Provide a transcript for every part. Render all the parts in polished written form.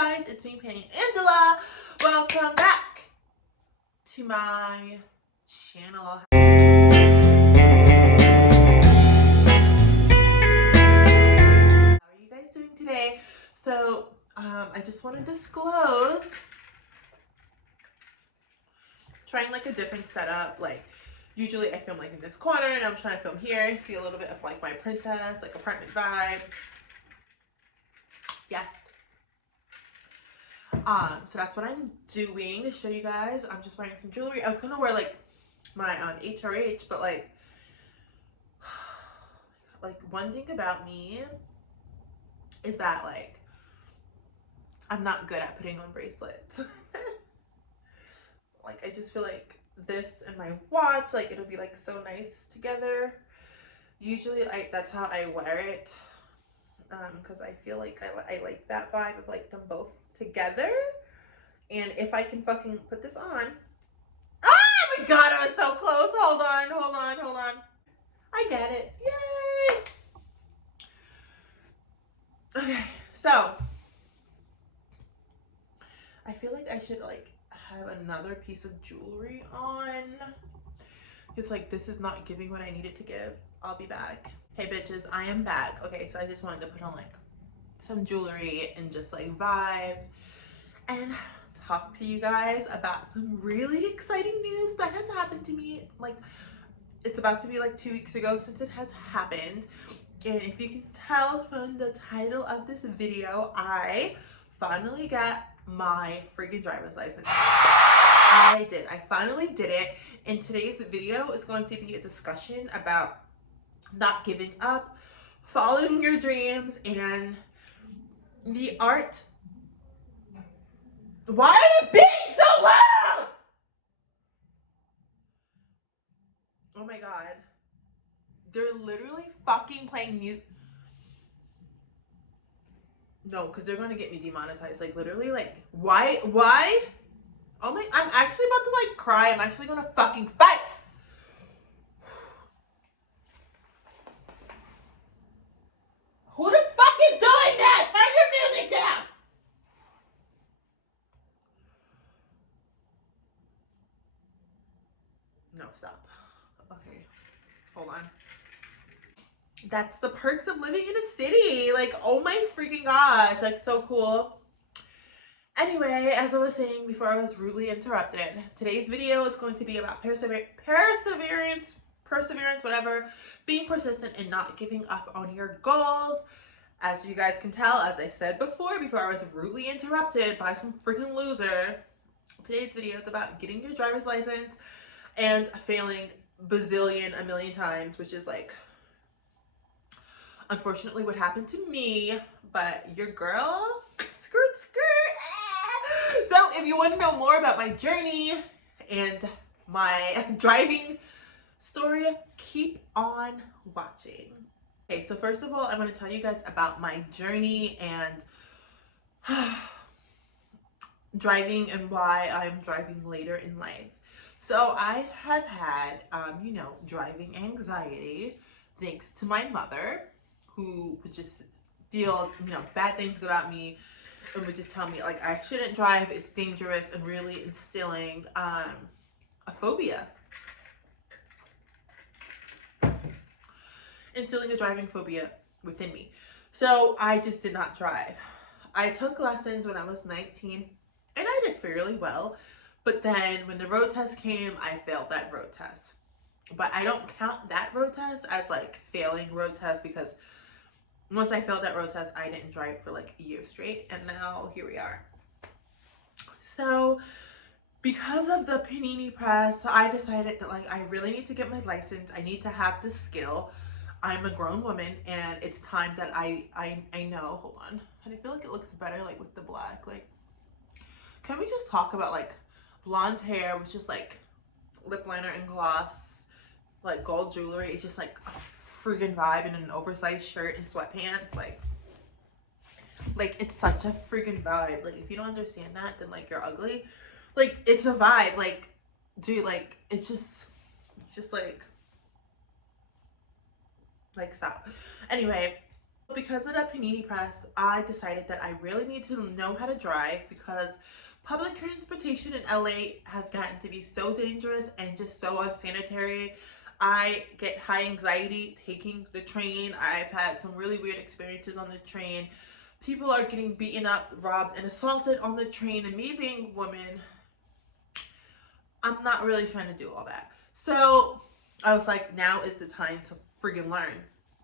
guys, it's me, Penny Angela. Welcome back to my channel. How are you guys doing today? So, I just want to disclose trying like a different setup. Like, usually I film like in this corner, and I'm trying to film here. See a little bit of like my princess, like apartment vibe. Yes. So that's what I'm doing to show you guys. I'm just wearing some jewelry. I was gonna wear like my HRH, but like one thing about me is that like I'm not good at putting on bracelets. Like I just feel like this and my watch, like it'll be like so nice together. Usually that's how I wear it, because I feel like I like that vibe of like them both together. And if I can fucking put this on. Oh my god, I was so close. Hold on. I get it. Yay. Okay, so I feel like I should like have another piece of jewelry on. It's like this is not giving what I need it to give. I'll be back. Hey bitches, I am back. Okay, so I just wanted to put on like some jewelry and just like vibe and talk to you guys about some really exciting news that has happened to me. Like it's about to be like 2 weeks ago since it has happened, and if you can tell from the title of this video, I finally got my freaking driver's license. I finally did it, and today's video is going to be a discussion about not giving up, following your dreams, and the art. Why are you being so loud? Oh my god. They're literally fucking playing music. No, because they're going to get me demonetized. Like, literally, like, why? Oh my, I'm actually about to, like, cry. I'm actually going to fucking fight. Who the fuck is doing that? Turn your music down. No, stop. Okay, hold on. That's the perks of living in a city. Like, oh my freaking gosh, like so cool. Anyway, as I was saying before I was rudely interrupted, today's video is going to be about perseverance, whatever, being persistent and not giving up on your goals. As you guys can tell, as I said before I was rudely interrupted by some freaking loser, today's video is about getting your driver's license and failing a million times, which is like unfortunately what happened to me. But your girl, skirt. So if you want to know more about my journey and my driving story, keep on watching. Okay, so first of all, I'm going to tell you guys about my journey and driving and why I'm driving later in life. So I have had, driving anxiety thanks to my mother, who would just feel, bad things about me and would just tell me, like, I shouldn't drive, it's dangerous, and really instilling a phobia. Instilling a driving phobia within me. So I just did not drive. I took lessons when I was 19, and I did fairly well. But then when the road test came, I failed that road test. But I don't count that road test as like failing road test, because once I failed that road test, I didn't drive for like a year straight, and now here we are. So because of the panini press, I decided that like I really need to get my license. I need to have the skill. I'm a grown woman, and it's time that I know. Hold on. And I feel like it looks better like with the black. Like, can we just talk about like blonde hair with just like lip liner and gloss, like gold jewelry? It's just like a friggin' vibe in an oversized shirt and sweatpants. Like it's such a friggin' vibe. Like if you don't understand that, then like you're ugly. Like it's a vibe. Like dude, like it's just like stop. Anyway, Because of that panini press, I decided that I really need to know how to drive because public transportation in LA has gotten to be so dangerous and just so unsanitary. I get high anxiety taking the train. I've had some really weird experiences on the train. People are getting beaten up, robbed, and assaulted on the train, and me being a woman, I'm not really trying to do all that. So I was like, now is the time to friggin' learn.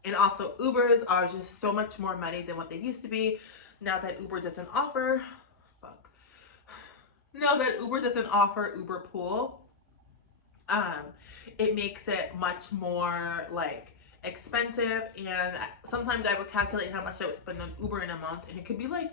And also, Ubers are just so much more money than what they used to be. Now that Uber doesn't offer, fuck. Now that Uber doesn't offer Uber Pool, um, it makes it much more like expensive. And sometimes I would calculate how much I would spend on Uber in a month, and it could be like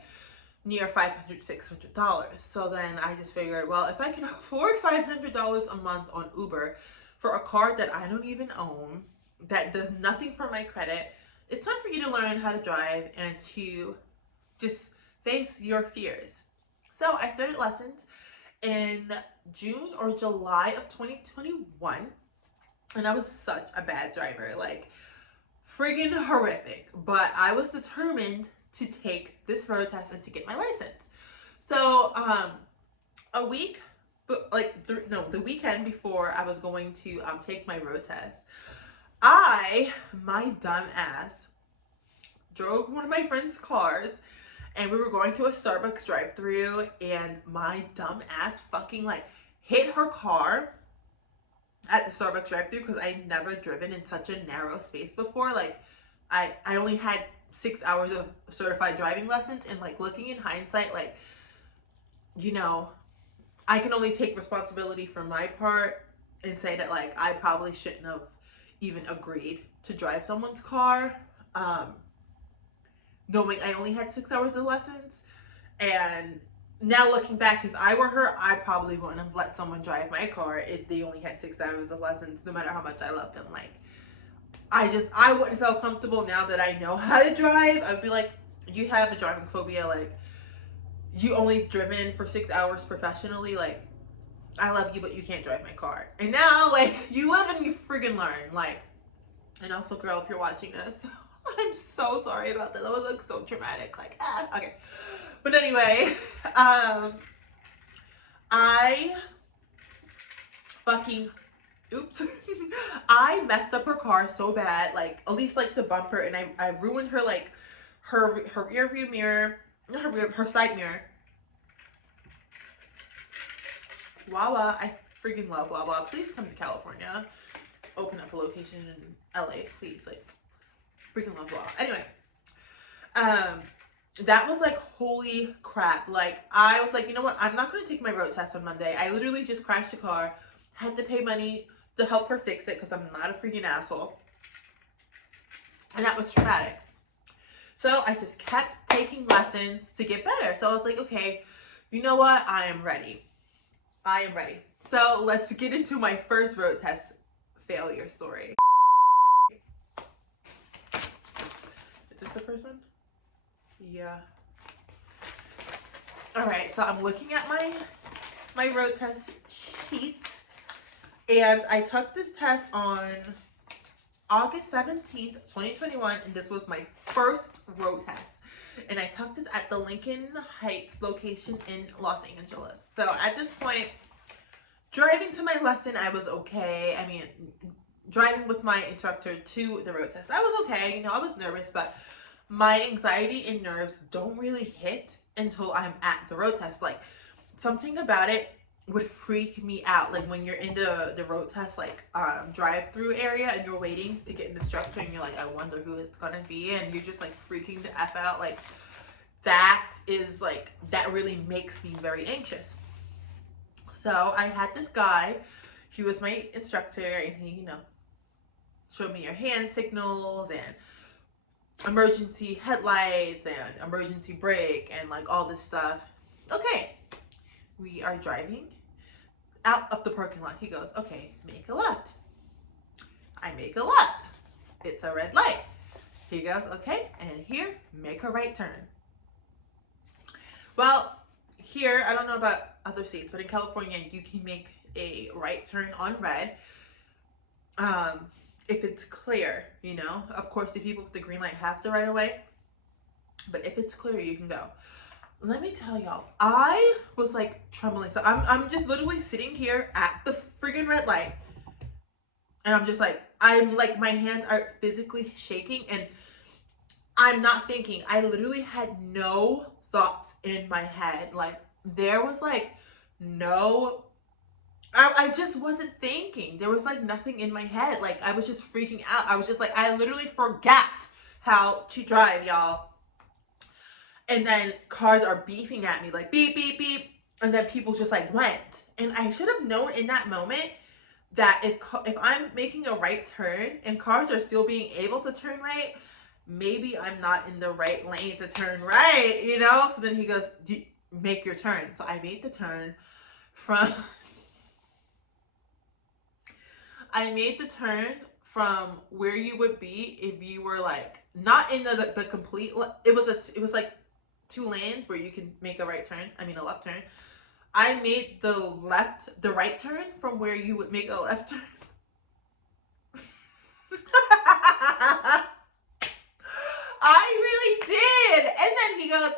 near $500, $600. So then I just figured, well, if I can afford $500 a month on Uber for a car that I don't even own, that does nothing for my credit, it's time for you to learn how to drive and to just face your fears. So I started lessons in June or July of 2021, and I was such a bad driver, like friggin' horrific, but I was determined to take this road test and to get my license. So a week, but like the weekend before I was going to take my road test, my dumb ass, drove one of my friend's cars, and we were going to a Starbucks drive-thru, and my dumb ass fucking like hit her car at the Starbucks drive-thru because I'd never driven in such a narrow space before. Like I only had 6 hours of certified driving lessons, and like looking in hindsight, like, you know, I can only take responsibility for my part and say that like I probably shouldn't have even agreed to drive someone's car, knowing I only had 6 hours of lessons. And now looking back, if I were her, I probably wouldn't have let someone drive my car if they only had 6 hours of lessons, no matter how much I loved them. Like, I wouldn't feel comfortable now that I know how to drive. I'd be like, you have a driving phobia, like, you only driven for 6 hours professionally, like, I love you, but you can't drive my car. And now, like, you live and you friggin' learn, like. And also, girl, if you're watching this, I'm so sorry about that. That was like so traumatic. Like, okay. But anyway, I fucking, oops. I messed up her car so bad, like, at least like the bumper, and I ruined her, like, her rear view mirror, her side mirror. Wawa, I freaking love Wawa. Please come to California. Open up a location in LA, please. Like, freaking love Wawa. Anyway, that was like, holy crap. Like, I was like, you know what? I'm not going to take my road test on Monday. I literally just crashed the car, had to pay money to help her fix it because I'm not a freaking asshole. And that was traumatic. So I just kept taking lessons to get better. So I was like, okay, you know what? I am ready. I am ready. So let's get into my first road test failure story. Is this the first one? Yeah. All right, so I'm looking at my road test sheet, and I took this test on August 17th, 2021, and this was my first road test. And I took this at the Lincoln Heights location in Los Angeles. So at this point, driving to my lesson, I was okay. I mean, driving with my instructor to the road test, I was okay. You know, I was nervous, but my anxiety and nerves don't really hit until I'm at the road test. Like, something about it would freak me out. Like, when you're in the road test, like, drive-through area, and you're waiting to get an instructor, and you're like, I wonder who it's gonna be, and you're just like freaking the F out. Like, that is like, that really makes me very anxious. So I had this guy, he was my instructor, and he, you know, showed me your hand signals and emergency headlights and emergency brake and like all this stuff. Okay, we are driving out of the parking lot. He goes, okay, make a left. I make a left. It's a red light. He goes, okay, and here, make a right turn. Well, here, I don't know about other states, but in California, you can make a right turn on red if it's clear, you know. Of course, the people with the green light have to right away. but if it's clear, you can go. Let me tell y'all, I was like trembling. So I'm just literally sitting here at the friggin' red light, and I'm just like, I'm like, my hands are physically shaking, and I'm not thinking. I literally had no thoughts in my head. Like, there was like no, I just wasn't thinking. There was like nothing in my head. Like, I was just freaking out. I was just like, I literally forgot how to drive, y'all. And then cars are beeping at me, like beep, beep, beep. And then people just like went. And I should have known in that moment that if I'm making a right turn and cars are still being able to turn right, maybe I'm not in the right lane to turn right, you know? So then he goes, make your turn. So I made the turn from, I made the turn from where you would be if you were like, not in the complete, it was like 2 lanes where you can make a right turn, a left turn. I made the right turn from where you would make a left turn. I really did. And then he goes,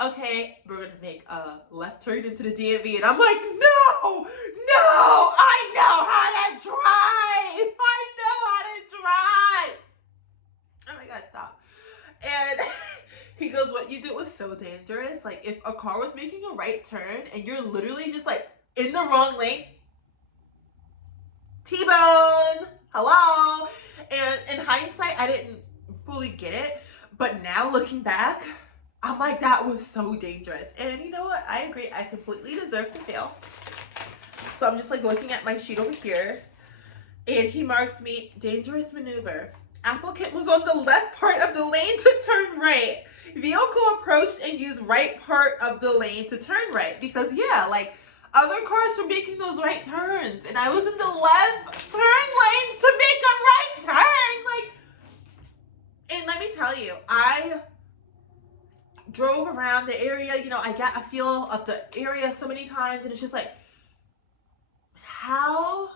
okay, we're going to make a left turn into the DMV. And I'm like, no, I know how to drive. Oh my God, stop. And he goes, what you did was so dangerous. Like, if a car was making a right turn and you're literally just like in the wrong lane, T-bone, hello. And in hindsight, I didn't fully get it. But now looking back, I'm like, that was so dangerous. And you know what? I agree. I completely deserve to fail. So I'm just like looking at my sheet over here. And he marked me dangerous maneuver. Applicant was on the left part of the lane to turn right. Vehicle approached and used right part of the lane to turn right. Because yeah, like other cars were making those right turns. And I was in the left turn lane to make a right turn. Like, and let me tell you, I drove around the area, you know, I got a feel of the area so many times, and it's just like, how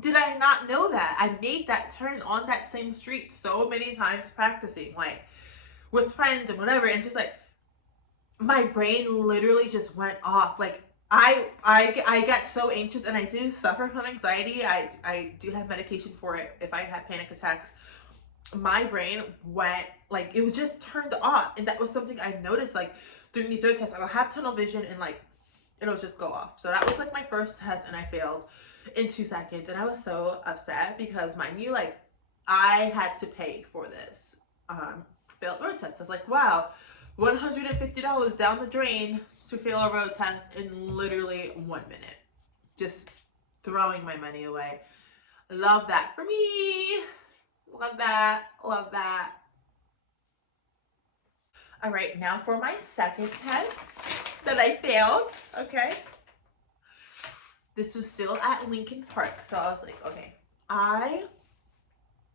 did I not know that? I made that turn on that same street so many times practicing, like with friends and whatever, and it's just like, my brain literally just went off. Like, I get so anxious, and I do suffer from anxiety. I do have medication for it if I have panic attacks. My brain went, like, it was just turned off. And that was something I've noticed, like, during these road tests. I'll have tunnel vision and, like, it'll just go off. So that was, like, my first test, and I failed in 2 seconds. And I was so upset because, mind you, like, I had to pay for this failed road test. I was like, wow, $150 down the drain to fail a road test in literally 1 minute. Just throwing my money away. Love that for me. Love that. Love that. All right, now for my second test that I failed, okay? This was still at Lincoln Park. So I was like, okay, I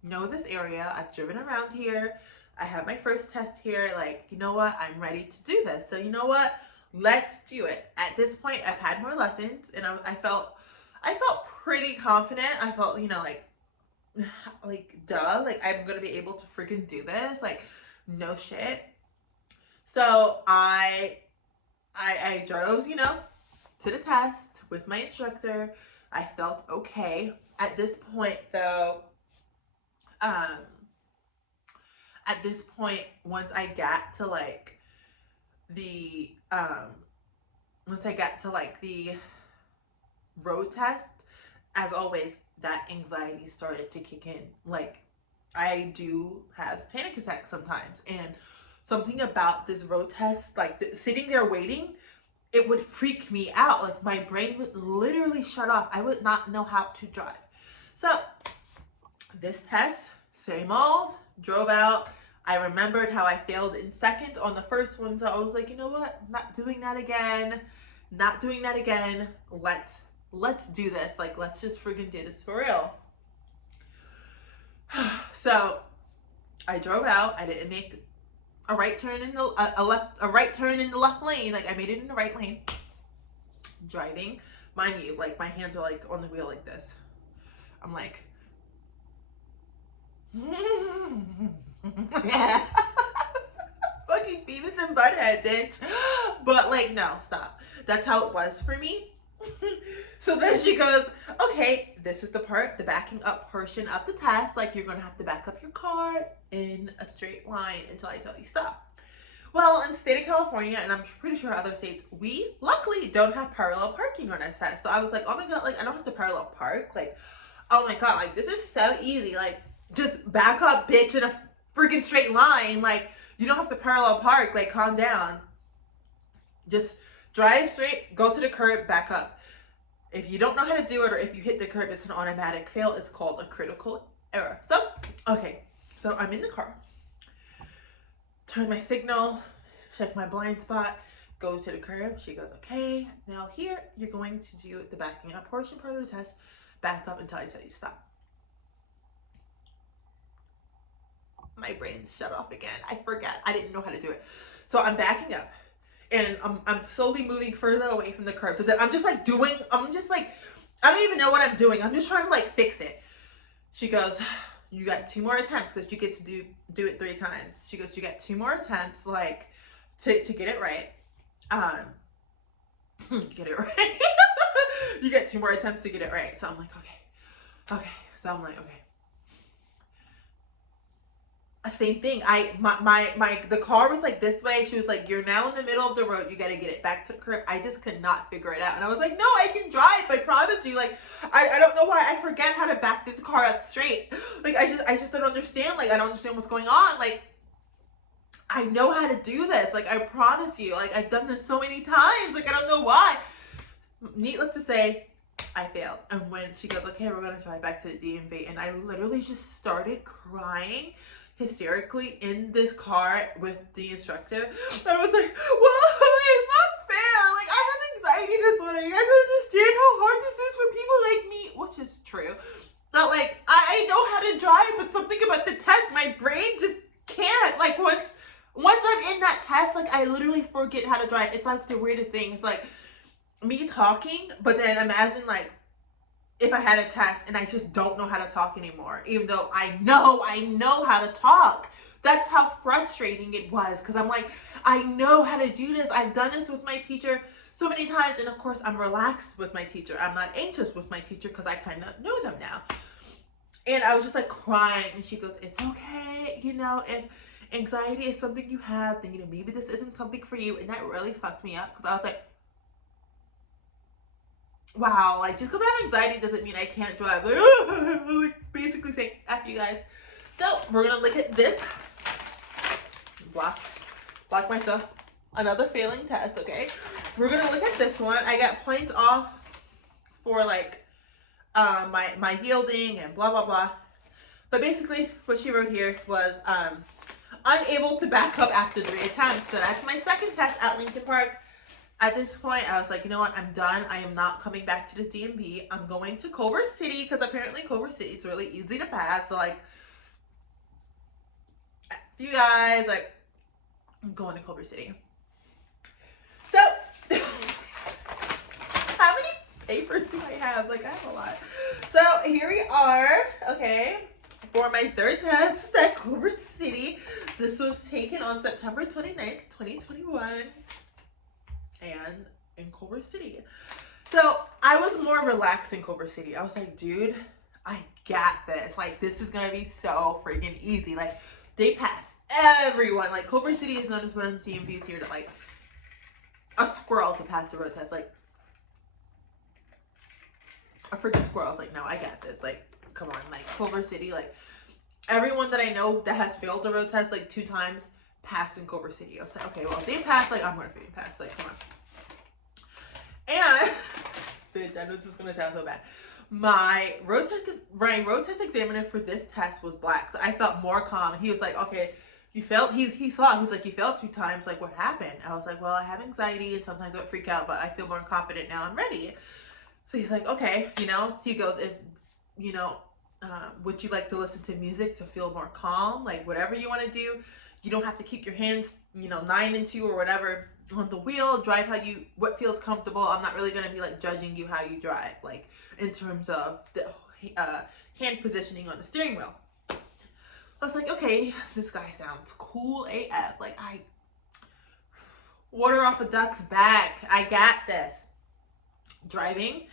know this area. I've driven around here. I have my first test here. Like, you know what? I'm ready to do this. So you know what? Let's do it. At this point, I've had more lessons, and I felt pretty confident. I felt, you know, like duh, like I'm gonna be able to freaking do this, like no shit. So I drove, you know, to the test with my instructor. I felt okay. At this point though, once I got to like the road test, as always, that anxiety started to kick in. Like, I do have panic attacks sometimes, and something about this road test, like sitting there waiting, it would freak me out. Like, my brain would literally shut off. I would not know how to drive. So this test, same old, drove out. I remembered how I failed in seconds on the first one, so I was like, you know what, not doing that again. Let's do this. Like, let's just freaking do this for real. So I drove out. I didn't make a right turn in a right turn in the left lane. Like, I made it in the right lane. Driving, mind you, like my hands are like on the wheel like this. I'm like, like fucking Beavis and Butthead, bitch. But like, no, stop. That's how it was for me. So then she goes, okay, this is the part, the backing up portion of the test. Like, you're gonna have to back up your car in a straight line until I tell you stop. Well, in the state of California, and I'm pretty sure other states, we luckily don't have parallel parking on our test. So I was like, oh my God, like, I don't have to parallel park. Like, oh my God, like, this is so easy. Like, just back up, bitch, in a freaking straight line. Like, you don't have to parallel park. Like, calm down. Just drive straight, go to the curb, back up. If you don't know how to do it, or if you hit the curb, it's an automatic fail. It's called a critical error. So, okay. So I'm in the car. Turn my signal, check my blind spot, go to the curb. She goes, okay, now here you're going to do the backing up portion part of the test. Back up until I tell you to stop. My brain shut off again. I forgot. I didn't know how to do it. So I'm backing up and I'm slowly moving further away from the curb. So that I'm just like I don't even know what I'm doing. I'm just trying to like fix it. She goes, you got 2 more attempts because you get to do it 3 times. She goes, you got 2 more attempts, like, to get it right. Get it right. You get 2 more attempts to get it right. So I'm like, okay. So I'm like, okay. Same thing. The car was like this way. She was like, you're now in the middle of the road. You got to get it back to the curb. I just could not figure it out. And I was like, no, I can drive. I promise you. Like, I don't know why I forget how to back this car up straight. Like, I just don't understand. Like, I don't understand what's going on. Like, I know how to do this. Like, I promise you. Like, I've done this so many times. Like, I don't know why. Needless to say, I failed. And when she goes, okay, we're going to drive back to the DMV. And I literally just started crying hysterically in this car with the instructor. I was like, well, it's not fair. Like, I have anxiety disorder. You guys don't understand how hard this is for people like me, which is true. But like, I know how to drive, but something about the test, my brain just can't. Like, once I'm in that test, like, I literally forget how to drive. It's like the weirdest thing. It's like me talking, but then imagine like if I had a test and I just don't know how to talk anymore, even though I know how to talk. That's how frustrating it was, because I'm like, I know how to do this. I've done this with my teacher so many times, and of course I'm relaxed with my teacher. I'm not anxious with my teacher because I kind of know them now. And I was just like crying, and she goes, it's okay, you know, if anxiety is something you have, then, you know, maybe this isn't something for you. And that really fucked me up, because I was like, wow, like, just because I have anxiety doesn't mean I can't drive. Like, like basically saying, F you guys. So, we're going to look at this. Block myself. Another failing test, okay? We're going to look at this one. I got points off for, like, my yielding and blah, blah, blah. But basically, what she wrote here was, unable to back up after 3 attempts. So, that's my second test at Lincoln Park. At this point, I was like, you know what? I'm done. I am not coming back to this DMV. I'm going to Culver City, because apparently Culver City is really easy to pass. So, like, you guys, like, I'm going to Culver City. So, how many papers do I have? Like, I have a lot. So, here we are, okay, for my 3rd test at Culver City. This was taken on September 29th, 2021. And in Culver City. So I was more relaxed in Culver City. I was like, dude, I got this. Like, this is gonna be so freaking easy. Like, they pass everyone. Like, Culver City is known as one of the CMVs here that, like, a squirrel to pass the road test. Like, a freaking squirrel. I was like, no, I got this. Like, come on. Like, Culver City, like, everyone that I know that has failed the road test, like, 2 times, passed in Culver City. I was like, okay, well, if they pass, like, I'm gonna freaking pass. Like, come on. And, bitch, I know this is gonna sound so bad. My road test examiner for this test was black, so I felt more calm. And he was like, okay, you failed. He saw it. He's like, you failed 2 times. Like, what happened? I was like, well, I have anxiety, and sometimes I freak out, but I feel more confident now. I'm ready. So he's like, okay, you know. He goes, if, you know, would you like to listen to music to feel more calm? Like, whatever you want to do. You don't have to keep your hands, you know, 9 and 2 or whatever on the wheel. Drive what feels comfortable. I'm not really going to be, like, judging you how you drive, like, in terms of the hand positioning on the steering wheel. I was like, okay, this guy sounds cool AF. Like, Water off a duck's back. I got this. Driving,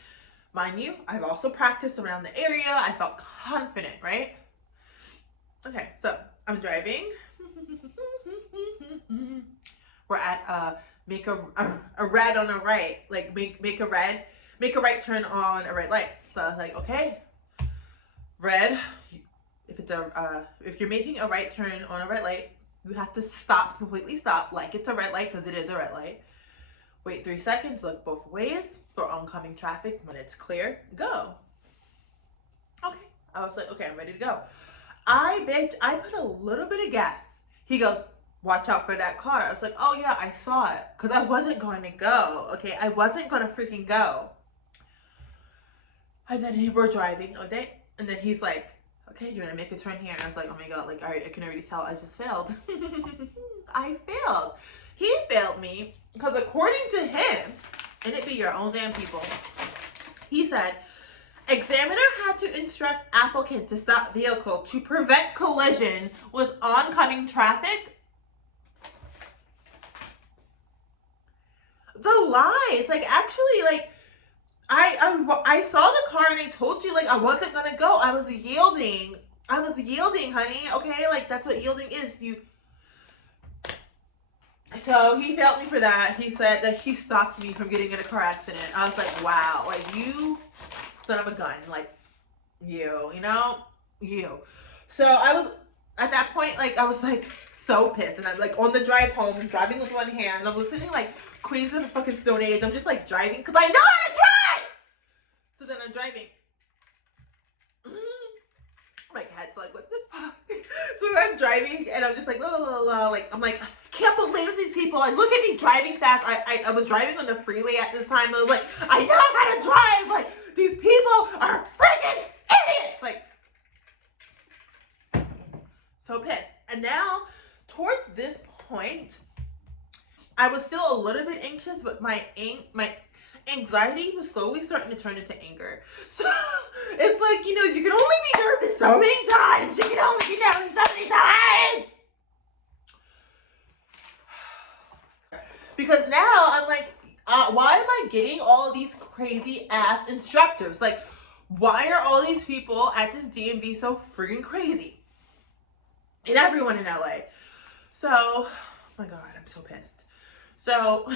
mind you, I've also practiced around the area. I felt confident, right? Okay, so I'm driving. We're at make a red on a right, like make a right turn on a red light. So I was like, okay, red. If it's if you're making a right turn on a red light, you have to stop, completely stop, like it's a red light, because it is a red light. Wait 3 seconds, look both ways for oncoming traffic. When it's clear, go. Okay, I was like, okay, I'm ready to go. I put a little bit of gas. He goes, watch out for that car. I was like, oh yeah, I saw it, because I wasn't going to go. Okay, I wasn't going to freaking go. And then we're driving, okay, and then he's like, okay, you're gonna make a turn here. And I was like, oh my god, like, I can already tell I just failed. I failed. He failed me because according to him, and it be your own damn people, he said, examiner had to instruct applicant to stop vehicle to prevent collision with oncoming traffic. The lies, like, actually, like, I saw the car and I told you, like, I wasn't gonna go. I was yielding, honey. Okay, like, that's what yielding is. So he failed me for that. He said that he stopped me from getting in a car accident. I was like, wow, like, you son of a gun, like, you know, you. So I was, at that point, like, I was, like, so pissed. And I'm, like, on the drive home, I'm driving with one hand. I'm listening, like, Queens of the fucking Stone Age. I'm just, like, driving because I know how to drive! So then I'm driving. My cat's like, what the fuck? So I'm driving and I'm just like, la, la, la, like, I'm like, I can't believe these people. Like, look at me driving fast. I was driving on the freeway at this time. I was like, I know how to drive. Like, these people are freaking idiots. Like, so pissed. And now, towards this point, I was still a little bit anxious, but my anxiety was slowly starting to turn into anger. So it's like, you know, you can only be nervous so many times. You can only be nervous so many times. Because now I'm like, why am I getting all of these crazy ass instructors? Like, why are all these people at this DMV so freaking crazy? And everyone in LA. So, oh my God, I'm so pissed. So,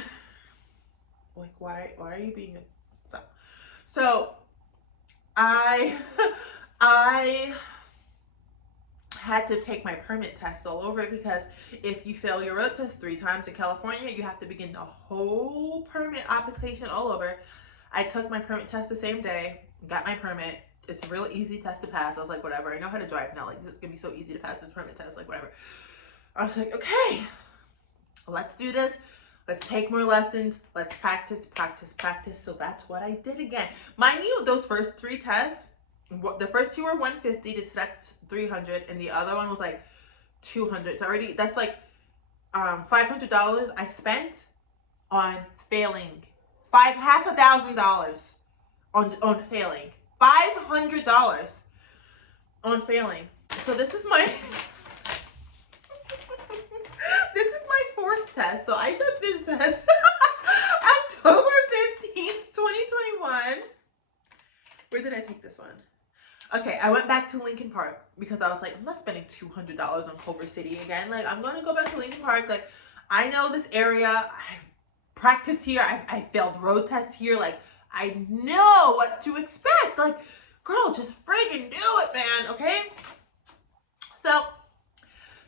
like, why are you being a... So I had to take my permit test all over, because if you fail your road test 3 times in California, you have to begin the whole permit application all over. I took my permit test the same day, got my permit. It's a real easy test to pass. I was like, whatever, I know how to drive now. Like, this is gonna be so easy to pass this permit test, like, whatever. I was like, okay, let's do this. Let's take more lessons. Let's practice, practice, practice. So that's what I did again. Mind you, those first 3 tests, the first 2 were 150 to select 300, and the other one was like 200. So already, that's like $500 I spent on failing. Half $1,000 on failing. $500 on failing. So this is my this is my 4th test. So I took this test October 15th, 2021. Where did I take this one? Okay, I went back to Lincoln Park because I was like, I'm not spending $200 on Culver City again. Like, I'm going to go back to Lincoln Park. Like, I know this area. I've practiced here. I failed road tests here. Like, I know what to expect. Like, girl, just friggin' do it, man, okay? So,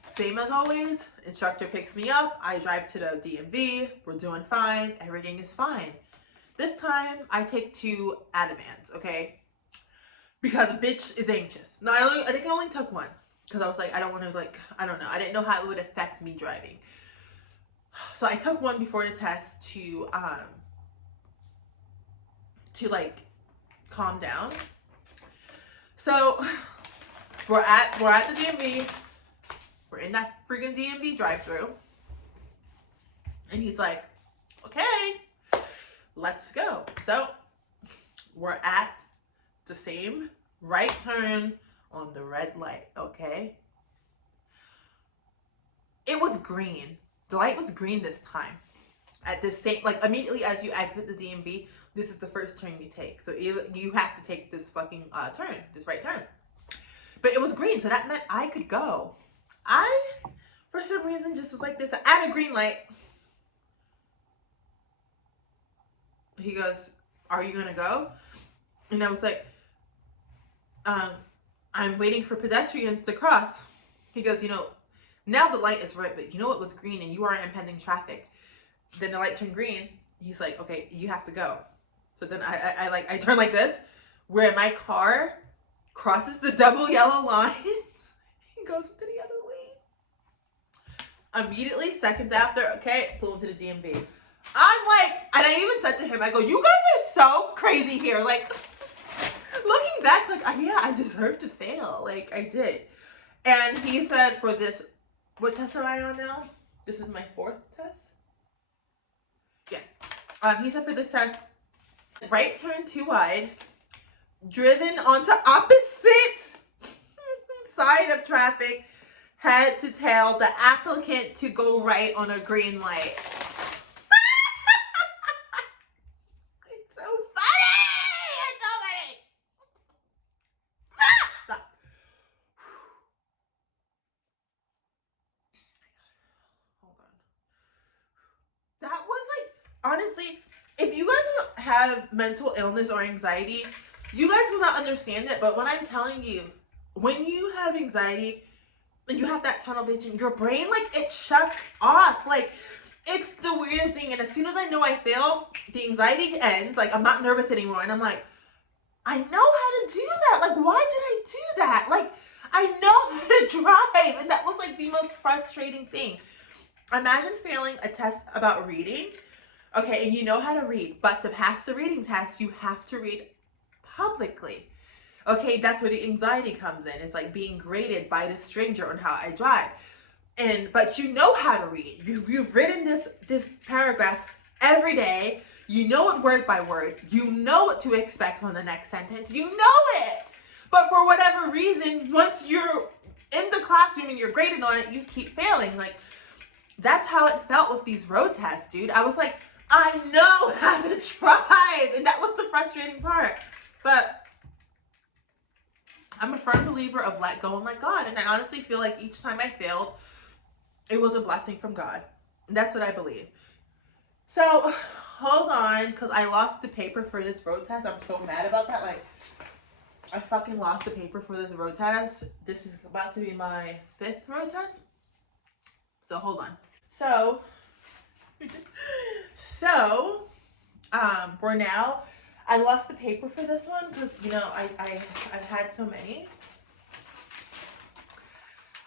same as always, instructor picks me up. I drive to the DMV. We're doing fine. Everything is fine. This time, I take 2 Atamans, okay? Because a bitch is anxious. No, I think I only took 1. Because I was like, I don't want to, like, I don't know. I didn't know how it would affect me driving. So I took 1 before the test to like, calm down. So, we're at the DMV. We're in that friggin' DMV drive-thru. And he's like, okay, let's go. So, we're at the same right turn on the red light, okay? It was green. The light was green this time. at the same, like immediately as you exit the DMV, this is the first turn you take. So you have to take this fucking turn, this right turn. But it was green, so that meant I could go. I, for some reason, just was like this. At a green light, he goes, "Are you gonna go?" And I was like, "I'm waiting for pedestrians to cross." He goes, "Now the light is red, but it was green, and you are impending traffic." Then the light turned green. He's like, "Okay, you have to go." So then I turn like this, where my car crosses the double yellow lines and goes into the other lane. Immediately, seconds after, okay, pull into the DMV. I'm like, and I even said to him, I go, "You guys are so crazy here." Like, looking back, like, yeah, I deserve to fail. Like, I did. And he said for this, what test am I on now? This is my 4th test? Yeah. He said for this test, right turn too wide, driven onto opposite side of traffic, had to tell the applicant to go right on a green light. It's so funny! It's so funny! Stop. Hold on. That was like, honestly, if you guys don't have mental illness or anxiety, you guys will not understand it. But what I'm telling you, when you have anxiety and you have that tunnel vision, your brain, like, it shuts off. Like, it's the weirdest thing. And as soon as I know I fail, the anxiety ends. Like, I'm not nervous anymore. And I'm like, I know how to do that. Like, why did I do that? Like, I know how to drive. And that was like the most frustrating thing. Imagine failing a test about reading. Okay, and you know how to read, but to pass the reading test, you have to read publicly. Okay, that's where the anxiety comes in. It's like being graded by the stranger on how I drive. But you know how to read. You've written this paragraph every day. You know it word by word. You know what to expect on the next sentence. You know it. But for whatever reason, once you're in the classroom and you're graded on it, you keep failing. Like, that's how it felt with these road tests, dude. I was like, I know how to drive. And that was the frustrating part. But I'm a firm believer of let go and let God. And I honestly feel like each time I failed, it was a blessing from God. That's what I believe. So, hold on, because I lost the paper for this road test. I'm so mad about that. Like, I fucking lost the paper for this road test. This is about to be my 5th road test. So, hold on. So, we're now, I lost the paper for this one because, I've had so many.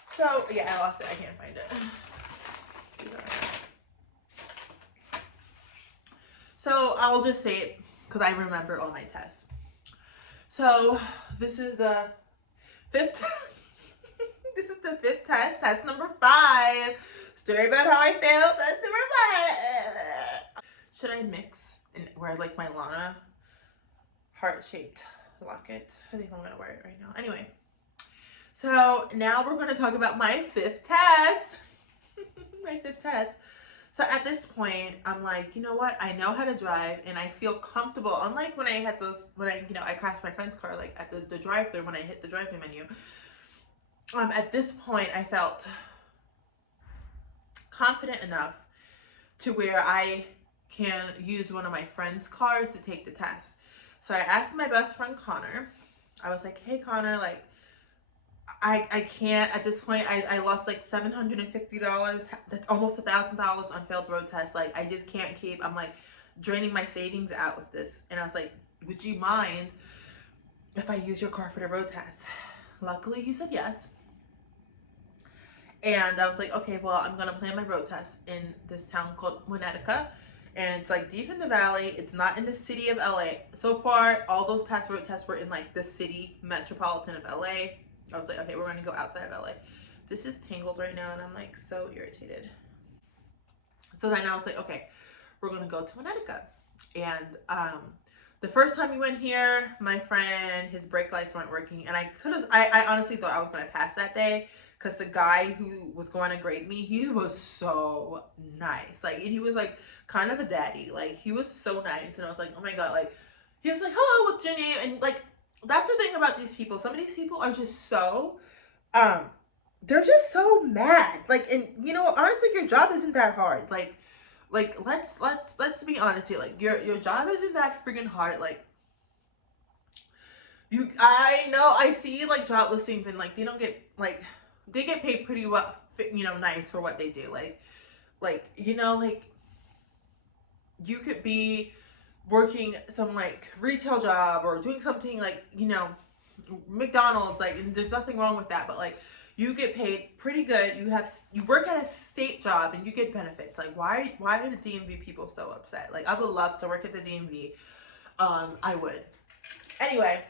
So, yeah, I lost it. I can't find it. So, I'll just say it because I remember all my tests. So, this is the 5th this is the 5th test number 5. Story about how I failed, test number 5. Should I mix and wear like my Lana heart-shaped locket? I think I'm gonna wear it right now. Anyway, so now we're gonna talk about my 5th test. My 5th test. So at this point, I'm like, you know what? I know how to drive and I feel comfortable. Unlike when I had I crashed my friend's car, like at the drive-thru when I hit the drive-thru menu. At this point, I felt confident enough to where I can use one of my friend's cars to take the test. So I asked my best friend Connor. I was like, hey Connor, like I can't at this point. I lost like $750. That's almost $1,000 on failed road tests. Like I just can't keep. I'm like draining my savings out with this. And I was like, would you mind if I use your car for the road test? Luckily, he said yes. And I was like, okay, well, I'm going to plan my road test in this town called Winnetka. And it's like deep in the valley. It's not in the city of LA. So far, all those past road tests were in like the city metropolitan of LA. I was like, okay, we're going to go outside of LA. This is tangled right now and I'm like so irritated. So then I was like, okay, we're going to go to Winnetka. And the first time we went here, my friend, his brake lights weren't working. And I honestly thought I was going to pass that day because the guy who was going to grade me, he was so nice. Like, and he was like kind of a daddy. Like, he was so nice, and I was like, oh my god, like, he was like, hello, what's your name? And like, that's the thing about these people. Some of these people are just so, they're just so mad. Like, and you know, honestly, your job isn't that hard. Like let's be honest here. Like, your job isn't that freaking hard. Like, I know I see like job listings and like they don't get like, they get paid pretty well, you know, nice for what they do. Like you know, like you could be working some like retail job or doing something like, you know, McDonald's, like, and there's nothing wrong with that, but like you get paid pretty good. You work at a state job and you get benefits. Like, why are the DMV people so upset? Like, I would love to work at the DMV. I would. Anyway,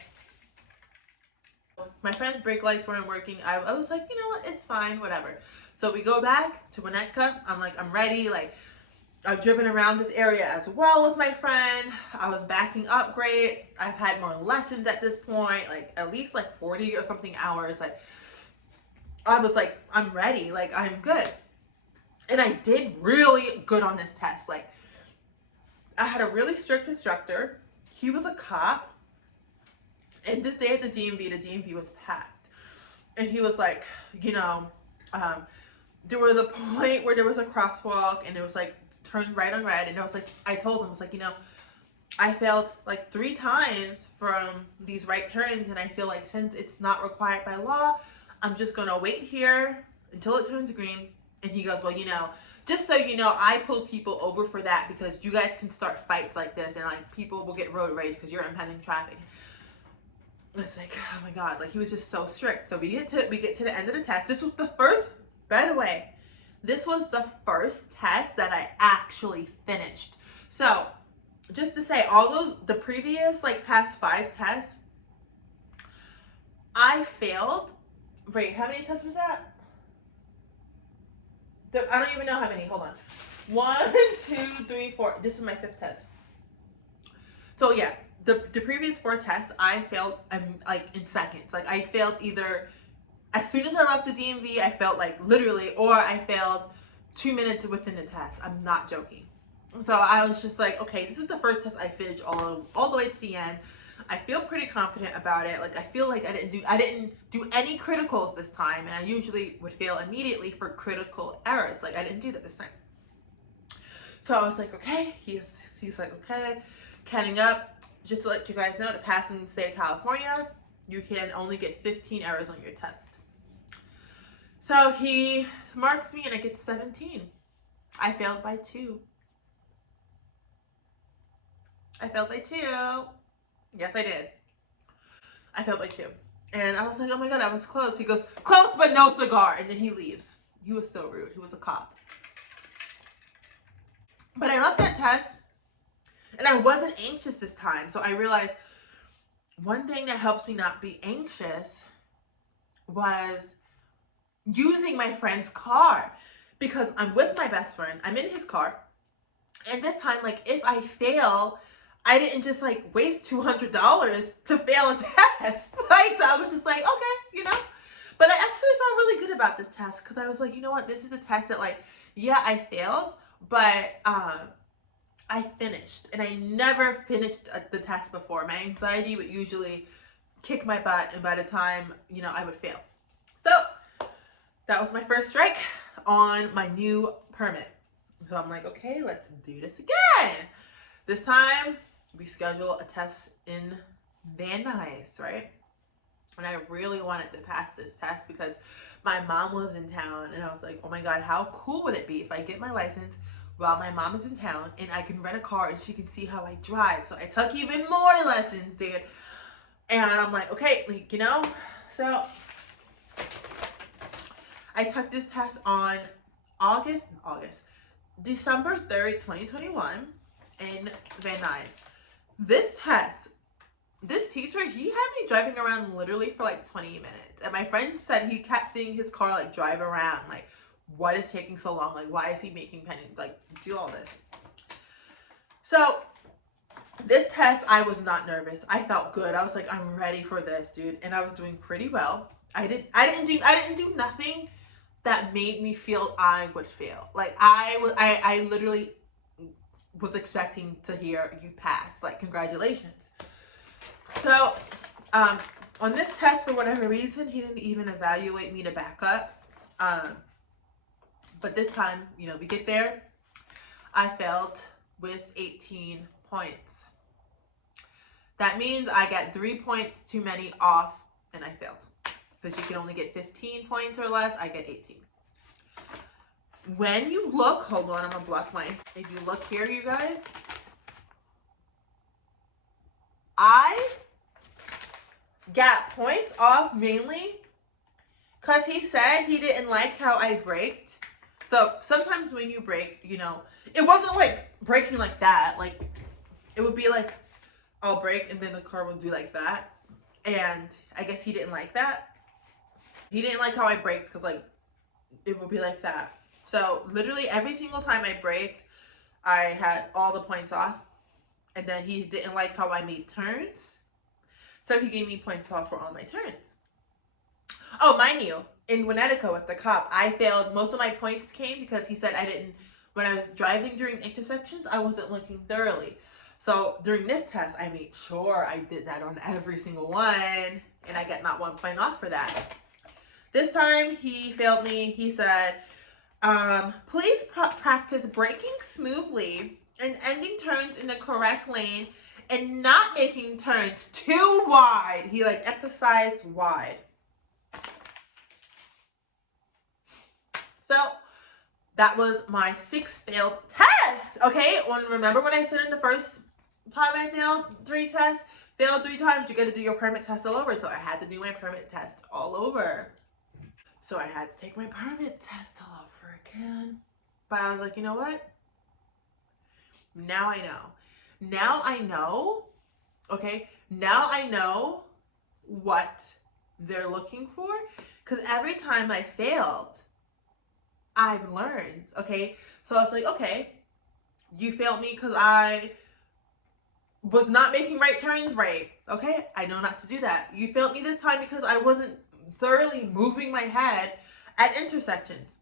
my friend's brake lights weren't working. I was like, you know what, it's fine, whatever. So we go back to Winnetka. I'm like, I'm ready. Like, I've driven around this area as well with my friend. I was backing up great. I've had more lessons at this point, like at least like 40 or something hours. Like, I was like, I'm ready. Like, I'm good. And I did really good on this test. Like, I had a really strict instructor. He was a cop. And this day at the DMV was packed. And he was like, you know, there was a point where there was a crosswalk and it was like turned right on red. And I was like, I told him, I was like, you know, I failed like 3 times from these right turns. And I feel like since it's not required by law, I'm just going to wait here until it turns green. And he goes, well, you know, just so you know, I pull people over for that because you guys can start fights like this and like people will get road rage because you're impeding traffic. It's like, oh my god, like he was just so strict. So we get to the end of the test. This was the first, by the way, this was the first test that I actually finished. So just to say, the previous like past 5 tests, I failed. Wait, how many tests was that? I don't even know how many. Hold on. 1, 2, 3, 4. This is my 5th test. So yeah, the previous 4 tests, I failed like in seconds. Like, I failed either as soon as I left the DMV, I failed like literally, or I failed 2 minutes within the test. I'm not joking. So I was just like, okay, this is the first test I finished all the way to the end. I feel pretty confident about it. Like, I feel like I didn't do any criticals this time, and I usually would fail immediately for critical errors. Like, I didn't do that this time. So I was like, okay, he's like, okay, counting up. Just to let you guys know, to pass in the state of California, you can only get 15 errors on your test. So he marks me and I get 17. I failed by 2. I failed by 2. Yes, I did. I failed by 2. And I was like, oh my god, I was close. He goes, close but no cigar. And then he leaves. He was so rude. He was a cop. But I left that test and I wasn't anxious this time. So I realized one thing that helps me not be anxious was using my friend's car, because I'm with my best friend. I'm in his car. And this time, like, if I fail, I didn't just like waste $200 to fail a test. Like, so I was just like, okay, you know. But I actually felt really good about this test because I was like, you know what? This is a test that, like, yeah, I failed, but I finished. And I never finished the test before. My anxiety would usually kick my butt, and by the time, you know, I would fail. So that was my first strike on my new permit. So I'm like, okay, let's do this again. This time we schedule a test in Van Nuys, right? And I really wanted to pass this test because my mom was in town, and I was like, oh my god, how cool would it be if I get my license while my mom is in town and I can rent a car and she can see how I drive. So I took even more lessons, dude. And I'm like, okay, like, you know, so I took this test on December 3rd, 2021 in Van Nuys. This test, this teacher, he had me driving around literally for like 20 minutes. And my friend said he kept seeing his car like drive around. Like, what is taking so long? Like, why is he making pennies? Like, do all this. So this test, I was not nervous. I felt good. I was like, I'm ready for this, dude. And I was doing pretty well. I didn't do nothing that made me feel I would fail. Like I literally was expecting to hear you pass. Like, congratulations. So, on this test, for whatever reason, he didn't even evaluate me to back up. But this time, we get there. I failed with 18 points. That means I got 3 points too many off, and I failed. Because you can only get 15 points or less. I get 18. When you look, hold on, I'm going to block mine. If you look here, you guys, I got points off mainly because he said he didn't like how I braked. So sometimes when you brake, it wasn't like braking like that. Like, it would be like, I'll brake and then the car will do like that. And I guess he didn't like that. He didn't like how I braked because, like, it would be like that. So literally every single time I braked, I had all the points off. And then he didn't like how I made turns. So he gave me points off for all my turns. Oh, mind you, in Winnetka with the cop, I failed. Most of my points came because he said when I was driving during intersections, I wasn't looking thoroughly. So during this test, I made sure I did that on every single one. And I got not 1 point off for that. This time, he failed me. He said, please practice braking smoothly and ending turns in the correct lane and not making turns too wide. He emphasized wide. So that was my 6th failed test. Okay, remember what I said in the first time I failed 3 tests? Failed 3 times, you got to do your permit test all over. So I had to do my permit test all over. So I had to take my permit test all over again. But I was like, you know what? Now I know. Now I know, okay? Now I know what they're looking for. Because every time I failed, I've learned, okay? So I was like, okay, you failed me because I was not making right turns right. Okay, I know not to do that. You failed me this time because I wasn't thoroughly moving my head at intersections.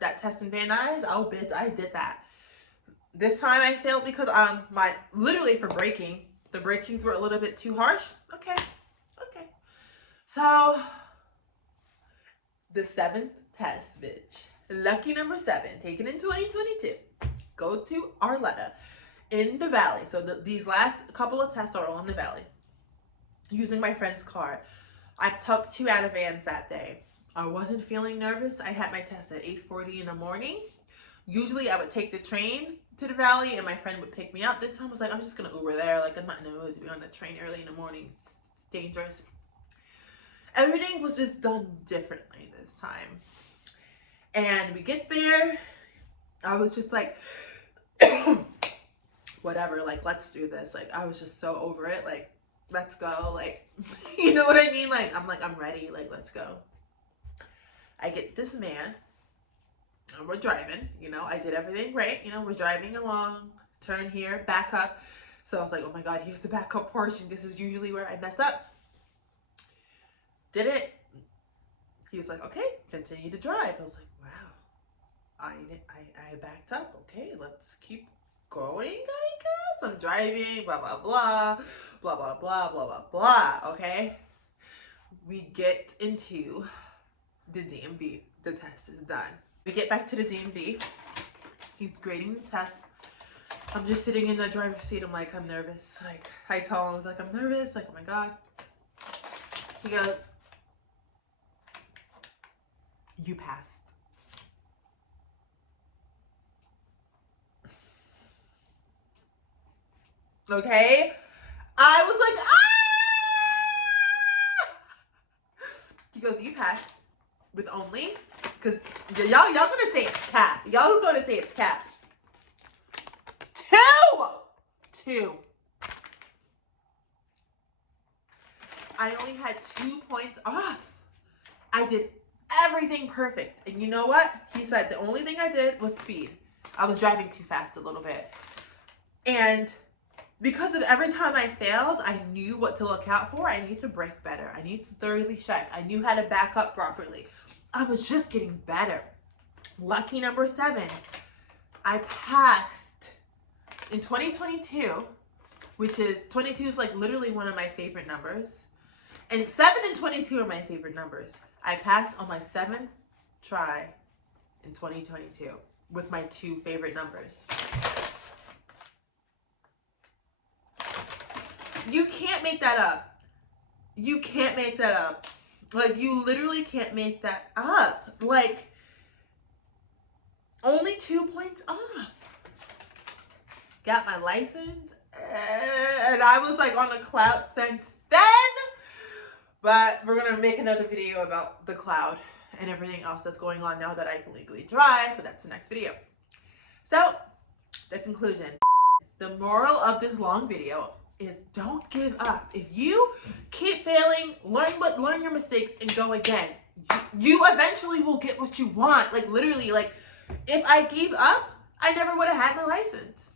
That test in Van Nuys, oh bitch, I did that. This time I failed because literally for braking, the brakings were a little bit too harsh. Okay. So the 7th test, bitch. Lucky number 7, taken in 2022. Go to Arletta in the valley. So these last couple of tests are all in the valley. Using my friend's car. I took 2 out of vans that day. I wasn't feeling nervous. I had my test at 8:40 in the morning. Usually I would take the train to the valley and my friend would pick me up. This time I was like, I'm just going to Uber there. Like, I'm not in the mood to be on the train early in the morning. It's dangerous. Everything was just done differently this time. And we get there. I was just like, whatever, like, let's do this. Like, I was just so over it. Like, let's go. Like, you know what I mean? Like, I'm ready. Like, let's go. I get this man. And we're driving. I did everything right. We're driving along. Turn here. Back up. So I was like, oh my God, here's the backup portion. This is usually where I mess up. Did it. He was like, okay, continue to drive. I was like, wow. I backed up. Okay, let's keep going, I guess. I'm driving, blah, blah, blah, blah, blah, blah, blah, blah, blah, okay? We get into the DMV. The test is done. We get back to the DMV. He's grading the test. I'm just sitting in the driver's seat. I'm like, I'm nervous. Like, I tell him, I was like, I'm nervous. Like, oh my God. He goes, you passed. Okay? I was like, ah! He goes, you passed with only, because y'all gonna say it's cap. Y'all who gonna say it's cap. 2. I only had 2 points off. I did everything perfect. And you know what? He said the only thing I did was speed. I was driving too fast a little bit. And because of every time I failed, I knew what to look out for. I need to brake better. I need to thoroughly check. I knew how to back up properly. I was just getting better. Lucky number 7. I passed in 2022, which is 22 is like literally one of my favorite numbers. And 7 and 22 are my favorite numbers. I passed on my 7th try in 2022 with my 2 favorite numbers. You can't make that up. You can't make that up. Like, you literally can't make that up. Like, only 2 points off. Got my license, and I was like on a cloud since then. But we're gonna make another video about the cloud and everything else that's going on now that I can legally drive, but that's the next video. So, the conclusion. The moral of this long video is don't give up. If you keep failing, learn your mistakes and go again. You eventually will get what you want. Like, literally, like, if I gave up, I never would have had my license.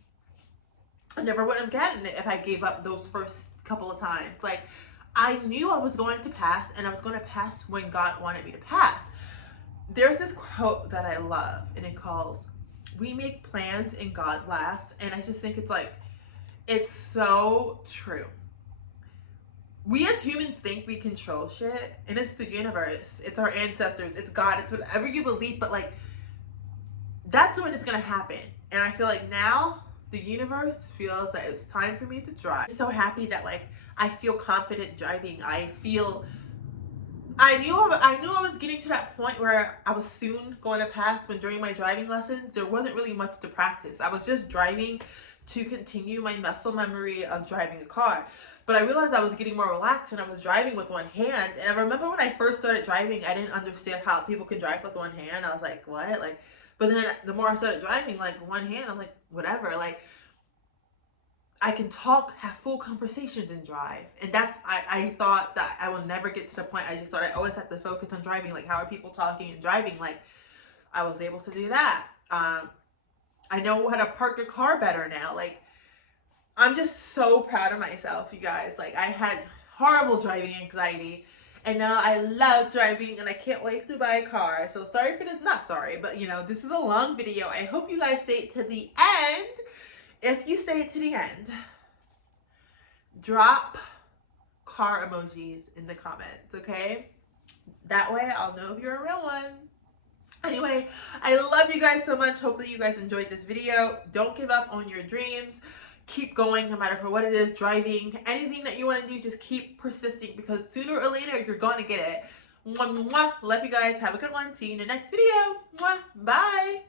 I never would have gotten it if I gave up those first couple of times. Like, I knew I was going to pass, and I was going to pass when God wanted me to pass. There's this quote that I love, and it calls, "We make plans and God laughs." And I just think it's like, it's so true. We as humans think we control shit, and it's the universe, it's our ancestors, it's God, it's whatever you believe, but like, that's when it's gonna happen. And I feel like now the universe feels that it's time for me to drive. I'm so happy that like I feel confident driving. I knew I was getting to that point where I was soon going to pass, when during my driving lessons there wasn't really much to practice. I was just driving to continue my muscle memory of driving a car. But I realized I was getting more relaxed when I was driving with one hand. And I remember when I first started driving, I didn't understand how people can drive with one hand. I was like, what? Like, but then the more I started driving, like, one hand, I'm like, whatever. Like, I can talk, have full conversations and drive. And that's, I thought that I will never get to the point. I just thought I always have to focus on driving. Like, how are people talking and driving? Like, I was able to do that. I know how to park a car better now. Like, I'm just so proud of myself, you guys. Like, I had horrible driving anxiety, and now I love driving, and I can't wait to buy a car. So sorry for this, not sorry, but you know, this is a long video. I hope you guys stay to the end. If you stay to the end, drop car emojis in the comments, okay? That way I'll know if you're a real one. Anyway, I love you guys so much. Hopefully you guys enjoyed this video. Don't give up on your dreams. Keep going no matter for what it is, driving, anything that you want to do, just keep persisting, because sooner or later you're going to get it. Mwah, mwah. Love you guys. Have a good one. See you in the next video. Mwah. Bye.